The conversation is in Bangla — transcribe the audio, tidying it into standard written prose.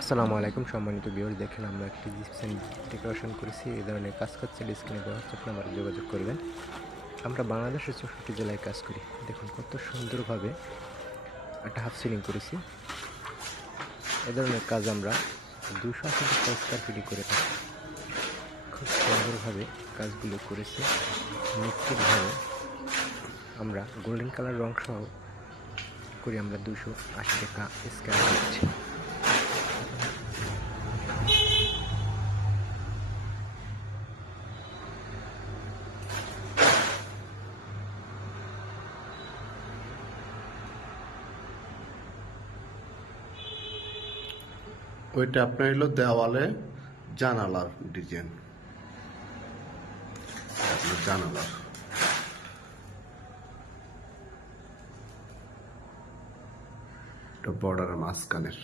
আসসালামু আলাইকুম সম্মানিত ভিউয়ার্স, দেখেন আমরা একটি জিপসাম ডেকোরেশন করেছি। এই ধরনের কাজ করতে স্ক্রিনে দেওয়া হোয়াটসঅ্যাপ নাম্বারে যোগাযোগ করবেন। আমরা বাংলাদেশের 64 জেলায় কাজ করি। দেখুন কত সুন্দরভাবে একটা হাফ সিলিং করেছি। এ ধরনের কাজ আমরা 280 স্কয়ার ফিটে করে থাকি। খুব সুন্দরভাবে কাজগুলো করেছি। নিখুঁতভাবে আমরা গোল্ডেন কালার রং সহ করি। আমরা 280 টাকা স্কয়ার দিচ্ছি। ওইটা আপনার হলো দেওয়ালে জানালার ডিজাইন, জানালার বর্ডারের মাঝখানের